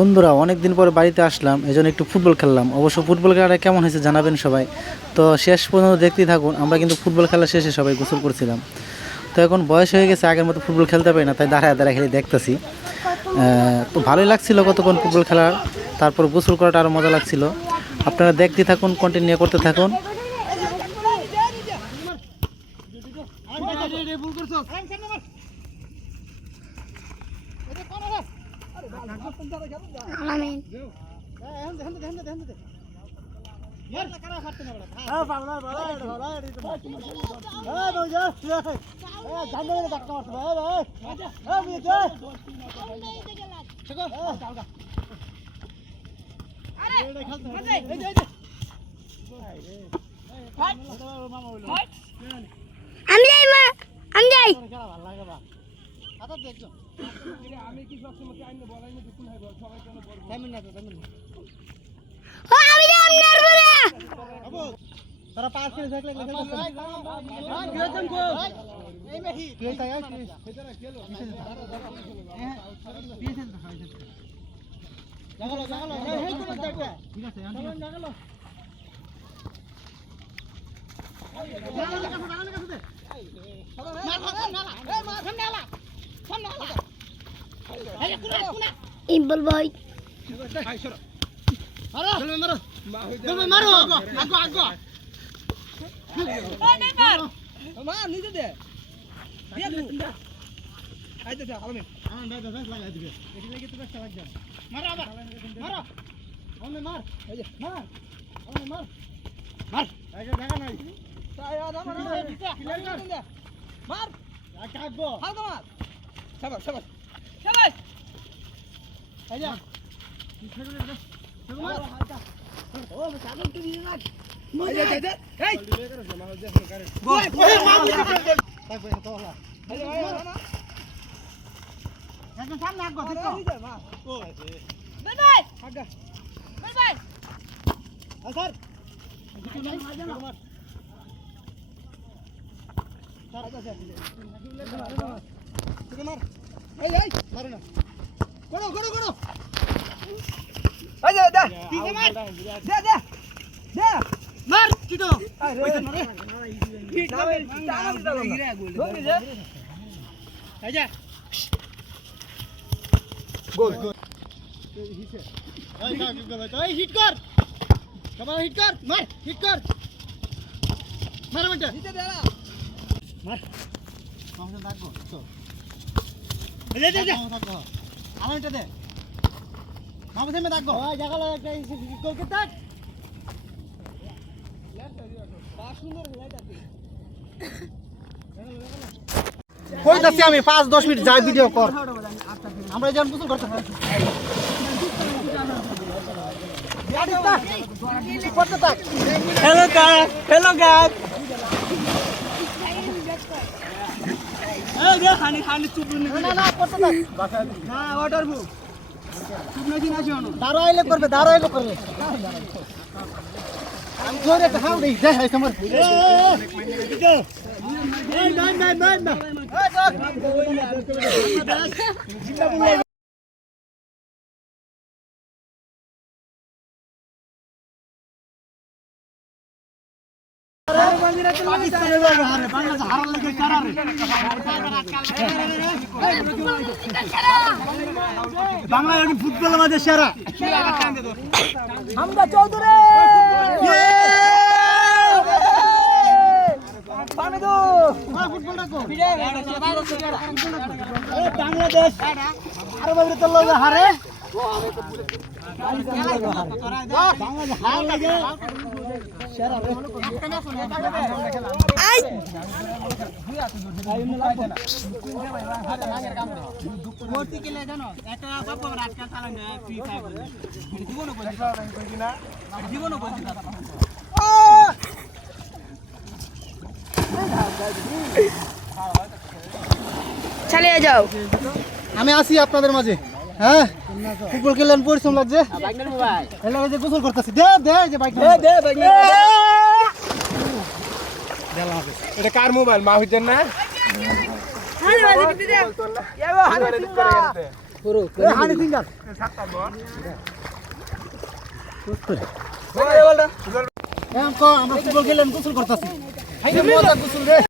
বন্ধুরা অনেকদিন পরে বাড়িতে আসলাম, এজন্য একটু ফুটবল খেললাম। অবশ্য ফুটবল খেলাটা কেমন হয়েছে জানাবেন সবাই। তো শেষ পর্যন্ত দেখতেই থাকুন। আমরা কিন্তু ফুটবল খেলা শেষে সবাই গোসল করছিলাম। তো এখন বয়স হয়ে গেছে, আগের মতো ফুটবল খেলতে পারি না, তাই দাঁড়ায় দাঁড়ায় খেলে দেখতেছি। তো ভালোই লাগছিল কতক্ষণ ফুটবল খেলার, তারপর গোসল করাটা আরও মজা লাগছিল। আপনারা দেখতে থাকুন, কন্টিনিউ করতে থাকুন। আমি যাই মা, আমি যাই। আমি যাই আপনার বলে। তারা পাস করে দেখলে এই মেহি তুই তাই আয় জাগালো জাগালো এই করে দেখবে ঠিক আছে জাগালো জাগালো ইম্বল ভাই মারো মারো মারো আগো আগো ওই নাই মার মা নিচে দে দিয়ে দে আইতে আলমে আমার দাদা দাদা লাগাই দিবে এটি লাগি তো কষ্ট লাগবে মারো আবার মারো ওনে মার এই যে মার ওনে মার মার আগে দেখা নাই তাই আদা মারো ক্লিয়ার কর মার কাটবো হালকা মার শাবাশ শাবাশ শাবাশ এই যা মার হালকা ও সাগর তুই নিয়ে লাগ মজা দে দে এই ওই মা মুখে দে তাই তো হলা এই না একদম সামনে আগো দেখো ও বাই বাই আগা বাই বাই স্যার মার এই এই মার না করো করো করো এই দে দে পিছে মার দে দে দে মার চিটো ওইটা মারে হিট না টানা দিলাম ধরে দে এই যা গোল গোল হিটে এই কাজ করে এই হিট কর সবাই হিট কর মার হিট কর মার মারটা হিটে দে না মার আমাকে ডাকো তো দে দে দে আমাকে দে মামা থেকে ডাকো ওই জায়গা লাগা একটা গোল কে ডাক পাঁচ সুন্দর লাইট আছে কই যাচ্ছি আমি 5-10 মিনিট যাই ভিডিও কর আমরা যেন গোসল করতে পারি हेलो गाइस ए खानी खानी चुप ना ना করতে থাক না অর্ডার বু চুপ নাকি না শোনো দাঁড়াইলে করবে আমি জোরে খাও দেই দে এই তোমার এই নাই নাই নাই না এই বাংলা ফুটবল আমাদের সেরা হামজা চৌধুরী বাংলাদেশ আরো বাইরে তো লোক হারে চালিয়ে যাও আমি আসি আপনাদের মাঝে হ্যাঁ ফুটবল খেললেন পরিশ্রম লাগছে গোসল করতেছি দে দে যে বাইক দে এটা কার মোবাইল মাহুজের না পুরো হানি সিঙ্গার আমরা ফুটবল খেলেন গোসল করতেছি গোসল রে